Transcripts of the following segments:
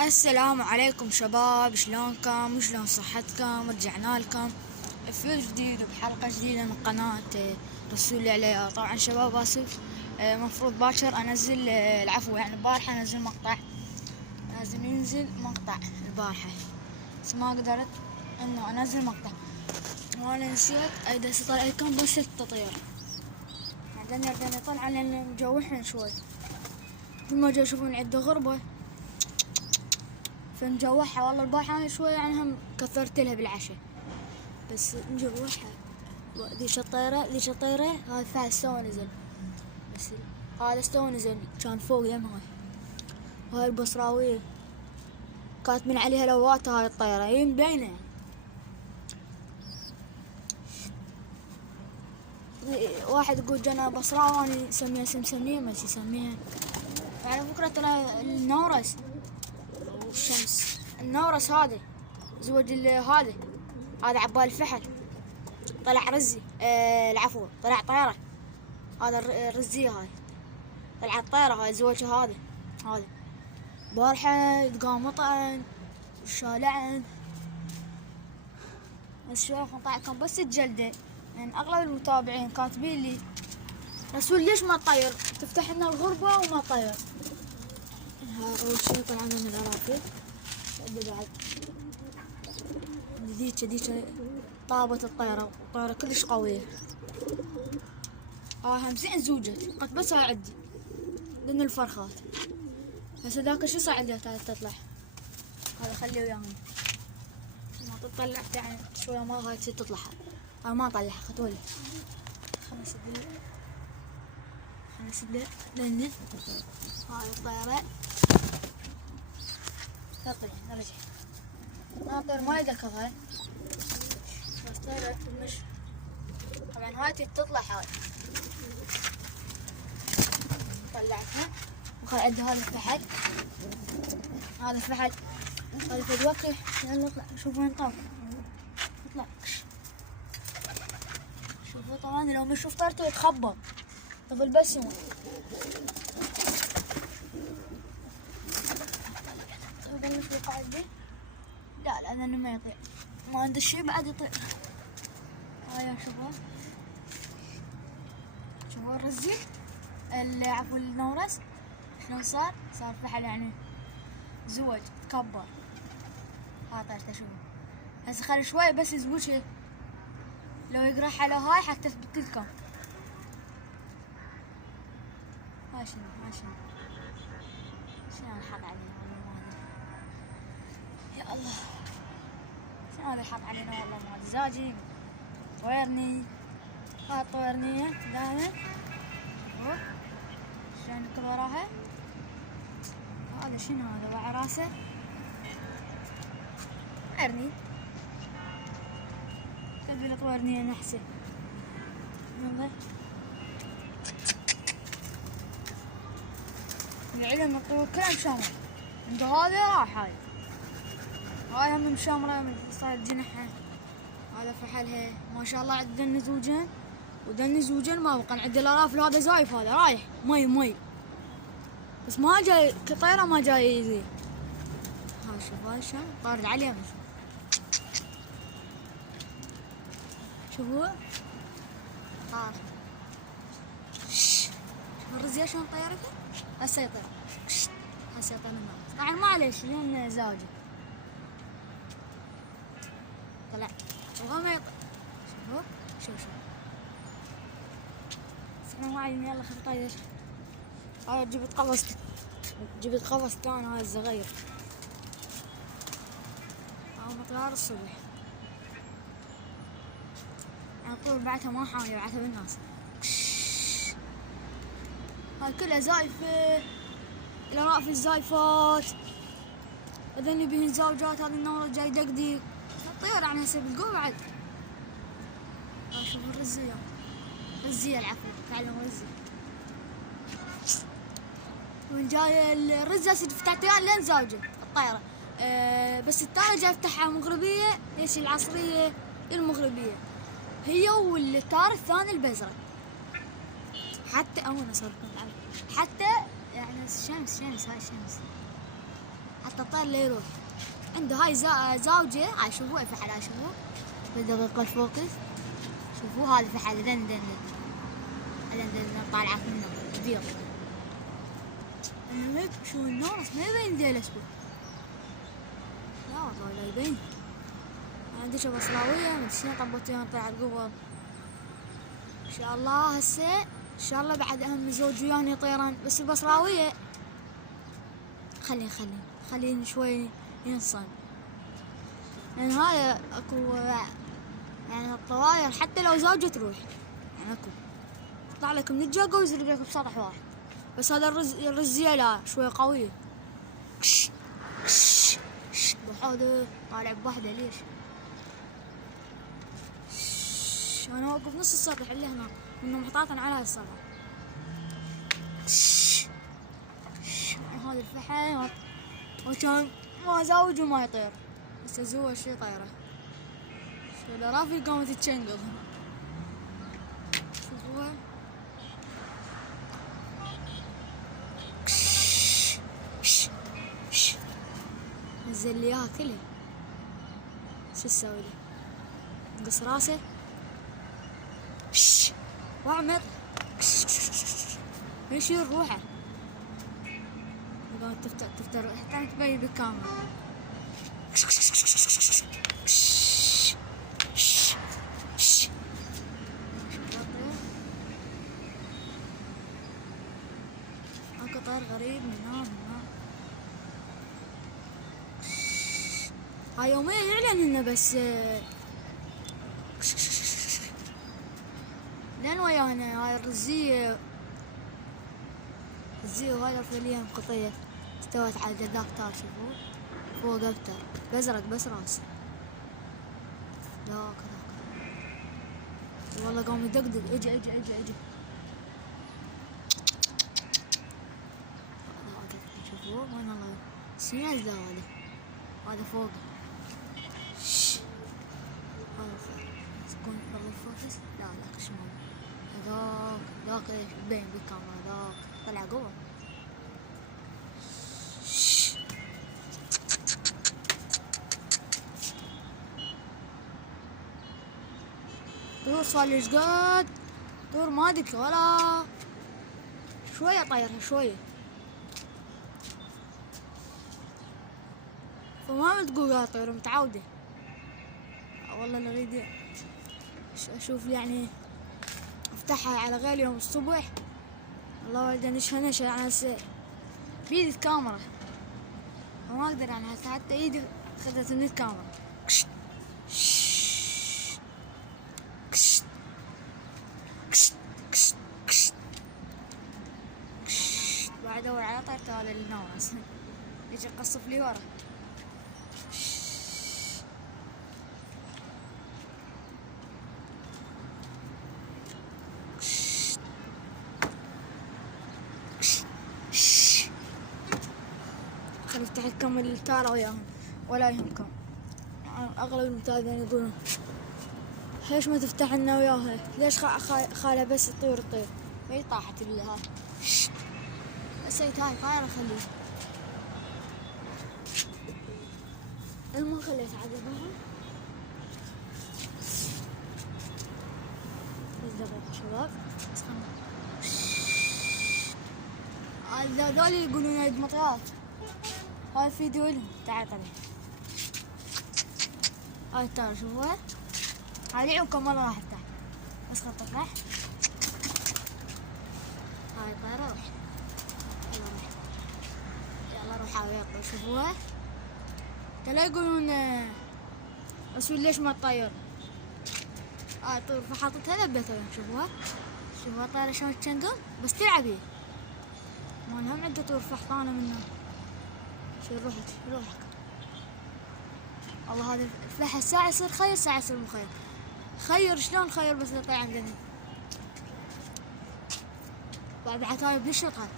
السلام عليكم شباب، شلونكم وشلون صحتكم؟ رجعنا لكم فيديو جديد وبحلقة جديدة من قناة رسول عليا. طبعا شباب اسف، مفروض باكر انزل العفو يعني البارحة انزل مقطع، لازم ينزل مقطع البارحة بس ما قدرت انه انزل مقطع وانا نسيت ايدس طلع لكم بس التطير. بعدين يردني طلع لان مجوحن شوي، مثل ما جا يشوفون عده غربة فمجوحها. والله البارحة أنا شوي يعني هم كثرت لها بالعشاء بس مجوحها. ذيش الطيرة هاي فعل استوى نزل، بس هذا استوى نزل كان فوق يمها. وهاي البصراوية كانت من عليها لوات، هاي الطيرة هي مبينة يعني. واحد يقول جانا بصراوي أنا يسميها سمسمية ما يسميها على فكرة. ترى النورس والشمس، النورس هذا زوج هذا عبال الفحل طلع رزي، العفو طلع طيرة. هذا الرزية هاي طلعت طيرة، هاي زوجها هذا بارحة يتقامطن وشالعن. بس شوف نطلعكم بس الجلدة، يعني أغلب المتابعين كاتبين لي رسول ليش ما تطير؟ تفتح لنا الغربة وما طير. هاي أول شي طلع من الأراضي بعد ذيك طابت الطيرة كلش قوية. هم زين زوجت قد بس هاي عندي لأن الفرخات. هسه ذاك شو صعد لها تطلع، هذا خليه وياهم ما تطلع يعني شوية ما هاي تطلع. هاي ما طلعها خطولي 5 دقايق لأن هاي الطيرة تطلع نرجع ناطر ما يدك هاي بس طيرة المش. طبعا هاي تطلع هاي طلعتها وخل عندي هذا الفحل، هذا الفحل هذا في الوقت. يلا اطلع شوف وين طاف، اطلع شوفوا. طبعا لو ما شوف طيرته يتخبط طفل بس يموت. طيب شو قاعد بيه؟ لا لأنه ما يطير، ما عنده شي بعد يطير. هاي شوفوا الرزي عفوا النورس شلون صار فحل يعني زوج تكبر. ها طيرته شوفوا. هسه خلي شوي بس يزوجه، لو يقرح على هاي حتى اثبت لكم. هاي شنو الحط علينا والله ما ادري. يا الله شنو هذا الحط علينا والله ما ادري. زاجي طويرني، هاي طويرنية دائما شلون نركض وراها. هذا شنو هذا وعى راسه طويرني، تبي طويرنية نحسه يلا. العلم الطيور كلها مشامرة، عنده هذا راح هاي هم مشامرة صار جنحها. هذا فحلها ما شاء الله عندنا زوجين ودن زوجين ما بقى عند الارافل. هذا زايف هذا رايح مي بس ما جاي كطيرة ما جاي يزي. ها شوف هاي شلون طارد عليه شوفوا طار. شوف الرزية شلون طيرته هسه يطير هسه يطير الناس. طبعا معليش لان زاوجة طلع وهو ما يطير. شوف السلام عليكم. يلا خذ طير. هاي جبت قفص كان هاي الصغير. هاي مطيار الصبح يعني طول بعتها ما حامية بعتها بالناس. هاي كلها زايفة، الأرائف الزايفات هذني بهن زوجات. هذا النور جاي دقديق الطيور يعني هسه بتقوم بعد. شوف الرزية العفو تعلم رزي من جاي الرزة فتحتين لين زوجة الطيرة. بس الطيرة جاي افتحها مغربية ايش العصرية المغربية هي والتار الثاني البزرق. حتى أنا صرت حتى يعني الشمس هاي الشمس حتى الطير اللي يروح عنده هاي زاوجة. هاي شوفوا الفحل، هاي شوفوا بالدقيقة الفوكس، شوفوا هذا فحل دندن طالعة منه كبير. انا شو الناس ما يبين ذيل اسود. لا والله لا يبين. عندي شو بصراوية من شنو طبطيها طلع القبر. ان شاء الله هسه ان شاء الله بعد اهم زوج وياني طيران، بس البصراوية خلين شوي ينصن. لان هاي اكو يعني الطواير حتى لو زوجة تروح، يعني اكو يطلع لك من الجاقة وينزل لك بسطح واحد. بس هذا الرزية لا شوي قوية. بحوده طالع بوحدة ليش؟ انا واقف نص السطح اللي هنا منه محطاطا على هاي السطح. هذا الفحل وكان ما زوج وما يطير، بس زوج شي طيره. شو الرافي قامت تشنقل. شوفوها نزل لي اياها كلها. شو تسوي لي؟ نقص راسه واعمر يشير روحه. قامت تفتر حتى تبين بالكاميرا. اكو طير غريب من هنا. هاي يوميا يعلن انه بس لين ويانا هاي الرزية وهاي الرفيلية مقطية استوت على ذاك تار. شوفوا فوق اكتر بزرق بس راس ذاك والله قام يدقدق. اجي شوفوا وين الله سياز ذا هذا فوق. هذا تكون بالله الفوكس. لا شمال ذاك يبين بالكاميرا. ذاك طلع قوة. طيور صار قد طيور ما ادري ولا شوية طيرها شوية، فما تقول يا طير متعودة. والله لا اريد اشوف يعني افتحها على غير يوم الصبح. والله ولدي نشها يعني هسه بيد الكاميرا وما اقدر يعني حتى ايدي خذت من الكاميرا. بعد ادور على طيرته هذا اللي ناقص يجي يقصف لي ورا. خلي افتح لكم التارة وياهم ولا يهمكم. اغلب المتابعين يقولون ليش ما تفتح لنا وياها؟ ليش خاله بس تطير هي طاحت لها. نسيت هاي طايرة خليه المهم خليت عذبها. بس دقيقة شباب هذول يقولون عيد مطيات. هاي الفيديو لهم تعال طلع هاي التارة شوفوها. هاي عيونكم والله راح افتح بس خط افتح. هاي طيرة روح يلا روح حاول يطير. شوفوها لا يقولون رسول ليش ما تطير. طير فحاطتها لبتها. شوفوها طايرة شلون تشنقل بس تلعب هي. ما هم عنده طيور فحطانة منها. شو روحك الله هذا الفحل ساعة يصير خير ساعة يصير مخير. خير شلون خير بس يطلع عندنا بعد هاي بنشط. هاي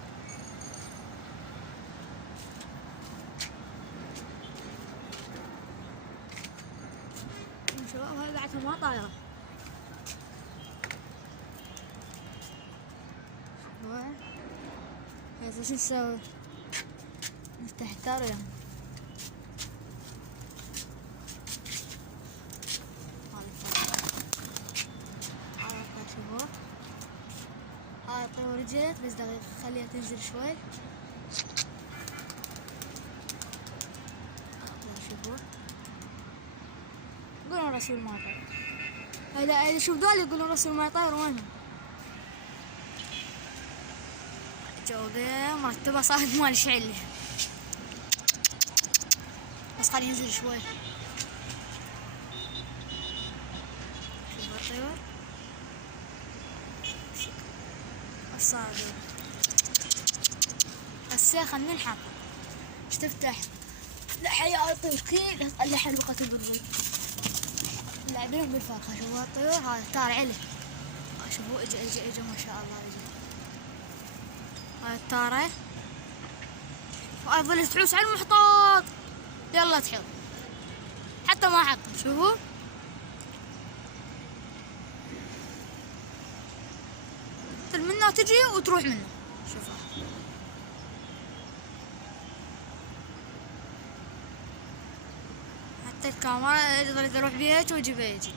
شباب هاي بعدها ما طايرة. هذا شو نسوي؟ نفتح التار يعني اجت بس دقيقة خليها تنزل شوي. شوفوا يقولون رسول ما طاير. هذا شوف ذول يقولون رسول ما طاير وينهم؟ جوقه مرتبة صارت مال شعلي بس خليه ينزل شوي. شوف الطيور الصادق هسه خلنا نلحق. ايش تفتح؟ لا يا طيور كثير تطلع حلقة البرون لاعبين بالفرخة. شوفوا الطيور هذا طالع له. شوفوا اجا ما شاء الله اجا. هاي الطارة وأفضل تحوس على المحطات. يلا تحط حتى ما حط. شوفوا منه تجي وتروح منه. شوفوا حتى الكاميرا يقدر يروح بيها ويجي بيجي.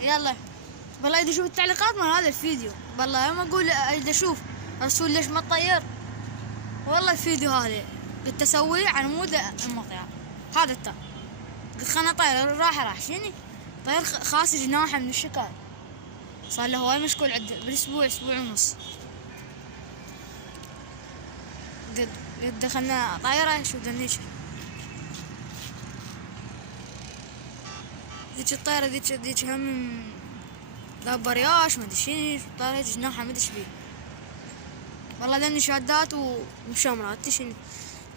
يلا والله إذا شوف التعليقات من هذا الفيديو والله ما أقول إذا شوف رسول ليش ما تطير. والله الفيديو هذا قلت أسويه على مود المطير. هذا الطير قلت خلنا طير راح شنو طير خاص جناحه من الشكال. صار له هواي مشكول بالاسبوع اسبوع ونص. قد دخلنا طايرة شوف دنيشه. ذيك الطيرة ذيك هم ذا برياش مدري شنو طايرة جناحها مدري ايش بيه. والله ذني شادات وشمرات شنو.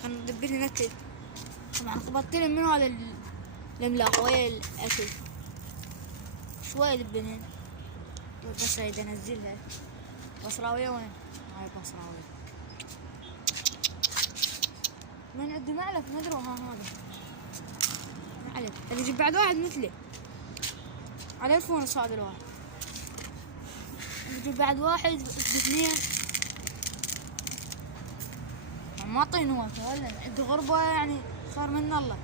خلنا ندبرها نكد. طبعا قبضتلي من هذا الاملاق ويا الاكل شوي دبنين. بس اريد انزلها. بصراوية وين؟ هاي بصراوية. من عنده معلف ندرو ها هذا معلف. اللي يجيب بعد واحد مثلي على الفون صاد الواحد. يجيب بعد واحد باثنين ما طين هو ولا عنده غربة يعني خير من الله.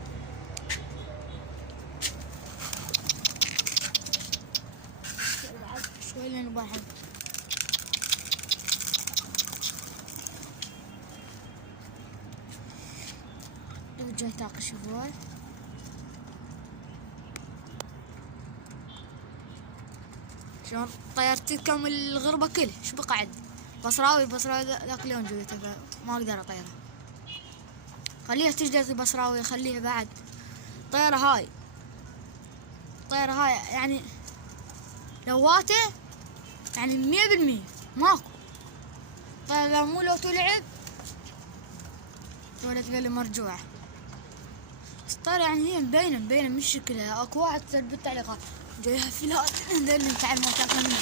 شوي لين واحد جاي تاقي. شوفوا شلون طيرت كم الغربة كله. شو بقى عندي بصراوي ذاك اليوم جبتها ما اقدر اطيرها. خليها تجلس بصراوي خليها بعد. الطيرة هاي يعني لواته يعني 100% ماكو طيرة مو لو تلعب ولا تقول مرجوعة. الطيرة يعني هي مبينة من شكلها. اكو واحد كتب بالتعليقات جايها فلات اللي تعلموا تاكلون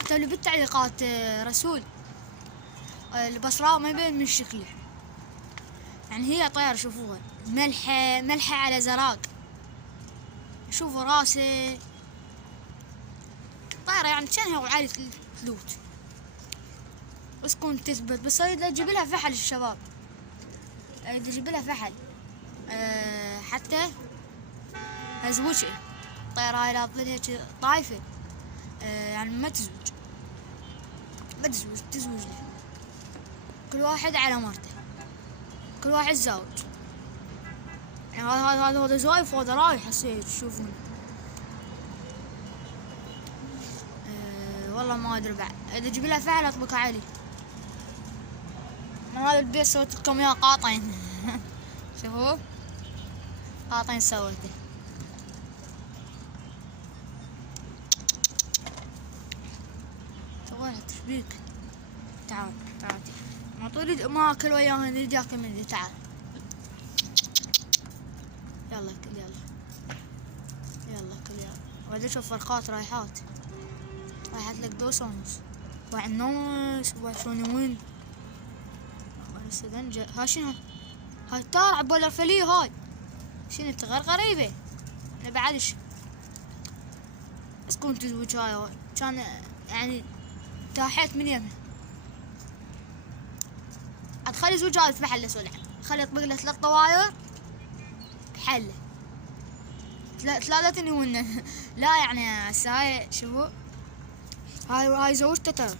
كتب بالتعليقات رسول البصراوي ما يبين من شكله. يعني هي طيرة شوفوها ملحة على زراق. شوفوا راسه طيرة يعني كانها وعالي ثلوت بس كنت تثبت. بس اريد اجيب لها فحل الشباب. اريد اجيب لها فحل حتى ازوجها. الطيرة هاي لا تظل هيك طايفة يعني ما تزوج له. كل واحد على مرته كل واحد زوج. يعني هذا زايف وهذا رايح حسيت تشوفون. والله ما ادري بعد اذا اجيب لها فعل اطبقها علي. من هذا البيت سويت لكم اياه قاطين. شوفوا قاطين سويته. سويها تشبيك. تعال ما تريد ما اكل وياها نريد اكل مني. تعال يلا كل يلا. وبعدين شوف فرقات رايحات لك 2 ونص وعن النوم شلون وين السدنجة. هاي شنو هاي طالع بولا فلي هاي شنو تغير غريبة. انا بعدش بس كنت تزوج هاي كان يعني تاحيت من يمه. ادخلي زوج هذا في محله سولع خلي يطبق له 3 طواير بحله 3 ون. لا يعني هسه هاي شوفوا هاي زوجته ترى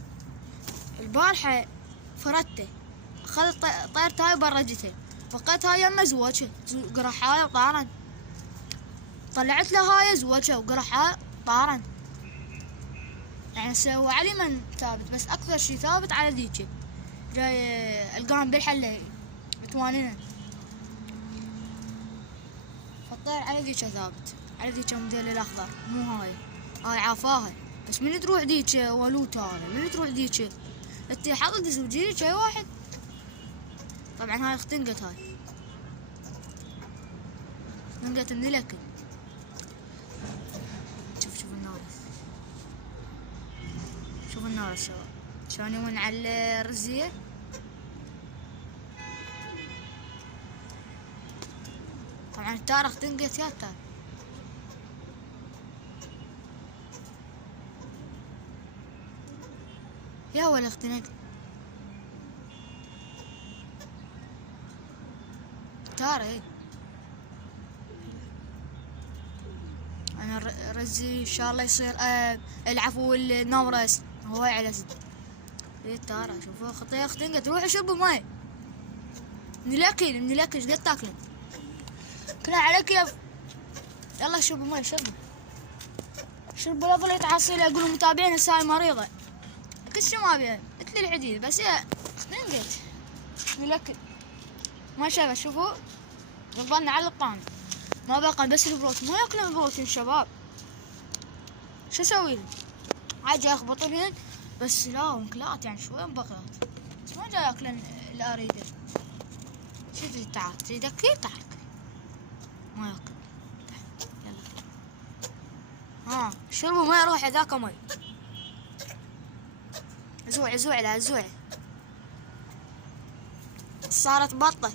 البارحة فردته، اخذت طيرت هاي وبرجته، بقيت هاي يمه زوجها قرحها وطارن، طلعت له هاي زوجها وقرحها طارن. يعني هو علي من ثابت، بس اكثر شي ثابت على ذيك جاي القاهم بالحله متواننه، فالطير على ذيك ثابت، على ذيك الموديل الاخضر، مو هاي عافاها. بس من تروح ذيك ولوت هذا، من تروح ذيك انت حاطط زوجين شي واحد. طبعا هاي اختنقت، هاي اختنقت من الاكل. شوف النورس، شوف النورس شلون يمن على الرزية. طبعا التار اختنقت يا التار. يا ولا اختنقت تار. ايه انا رزي ان شاء الله يصير العفو النورس هواي على زد. ايه تارة شوفوا خطيه اختنقت. روحوا شربوا ماي من الاكل ايش قد تاكلن كلها على كيف. يلا شربوا ماي، شربوا لا ظل يتعصي لي. اقول متابعين هسه هاي مريضة كل شي ما بيها مثل العديد، بس هي اختنقت من الاكل ما شافه. شوفوا ظلنا على الطعم ما بقى بس البروتين، ما ياكلون البروتين شباب. شو اسوي لهم؟ عاد جاي اخبطلهن بس لا وكلات يعني شوي بقيت، بس ما جاي ياكلن اللي اريده. شو تريد؟ تعال تريد اكل تعال ما ياكل. يلا ها شربوا ماي. روح ذاك ماي زوعي لا زوعي. صارت بطة.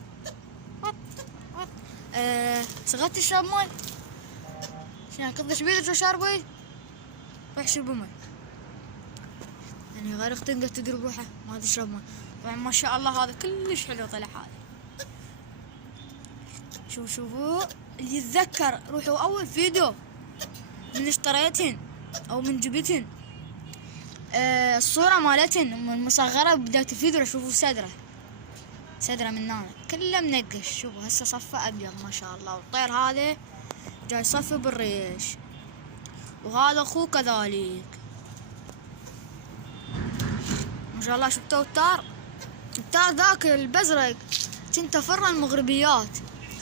صغرت تشرب ماي شنو كضش بيدك وشاربي. روح شربوا ماي. يعني غير اختنقت تدري بروحه ما تشرب ماي. طبعا ما شاء الله هذا كلش حلو طلع هذا. شوفوا اللي يتذكر روحوا اول فيديو من اشتريتهن او من جبتهن الصورة مالتهن المصغرة بداية الفيديو. شوفوا صدره من هنا كله منقش. شوفوا هسه صفه ابيض ما شاء الله. والطير هذا جاي صفه بالريش، وهذا اخوه كذلك ما شاء الله. شفتوا التار ذاك البزرق كنت فر المغربيات.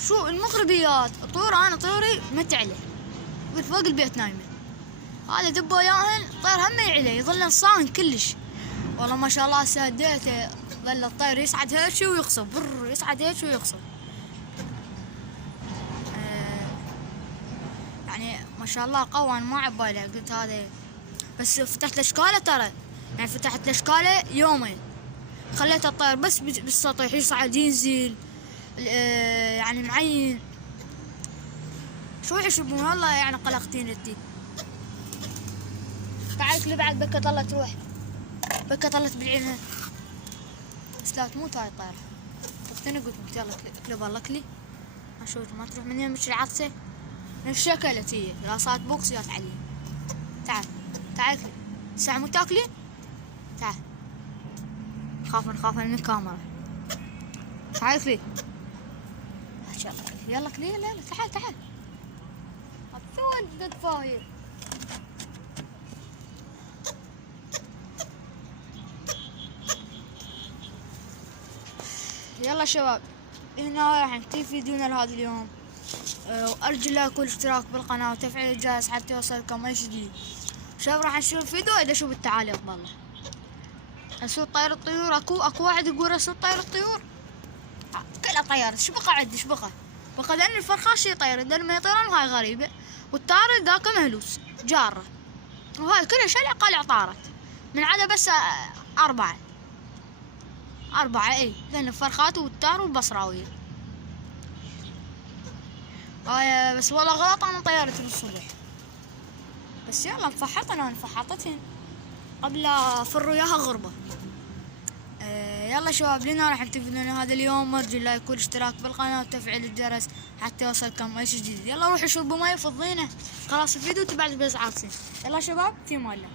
شو المغربيات طور انا طيري متعله فوق البيت نايمه. هذا دبه وياهن طير هم يعلى يظل صاهن كلش. والله ما شاء الله ساديته ظل الطير يصعد هيك ويقصب يصعد هيك ويقصب. يعني ما شاء الله قوي. انا ما عبالي قلت هذا بس فتحت الاشكاله ترى، يعني فتحت الاشكاله يومين خليت الطير بس بالسطح يصعد ينزل يعني معين. شو يحسبون والله يعني قلقتين انتي. تعالك لي بعد بكا ظلت تروح بكا ظلت بالعينها بس لا تموت هاي الطيرة. اختني قلت لك يلا اكلي بالله اكلي. اشوف ما تروح من يمك العطسة من شكلت هي لا صارت بوكس يا تعلي. تعال اكلي الساعة مو تاكلي. تعال خاف من الكاميرا. تعال اكلي يلا اكلي يلا تعال اتولد فاير. يلا شباب هنا راح ننتهي فيديونا لهذا اليوم. وارجو لايك والاشتراك بالقناة وتفعيل الجرس حتى يوصلكم اي جديد. شباب راح نشوف فيديو اذا شوف التعاليق بالله. رسول طير الطيور اكو واحد يقول رسول طير الطيور كلها طيارة. ايش بقى عندي ايش بقى لان الفرخاش يطير لان ما يطيرون هاي غريبة. والطائر ذاك مهلوس جارة وهاي كلها شلع قلع طارت من عدا بس أربعة اي لأن الفرخات والتار والبصراوية. هاي بس والله غلط انا طيرت من الصبح بس يلا انفحطتهن قبل افر وياها غربة. يلا شباب لنا راح ننتهي فيديونا هذا اليوم. ارجو اللايك والاشتراك بالقناة وتفعيل الجرس حتى يوصلكم اي شيء جديد. يلا روحوا شربوا ماي فضينا خلاص الفيديو تبعد بس عاطسين. يلا شباب في ماله.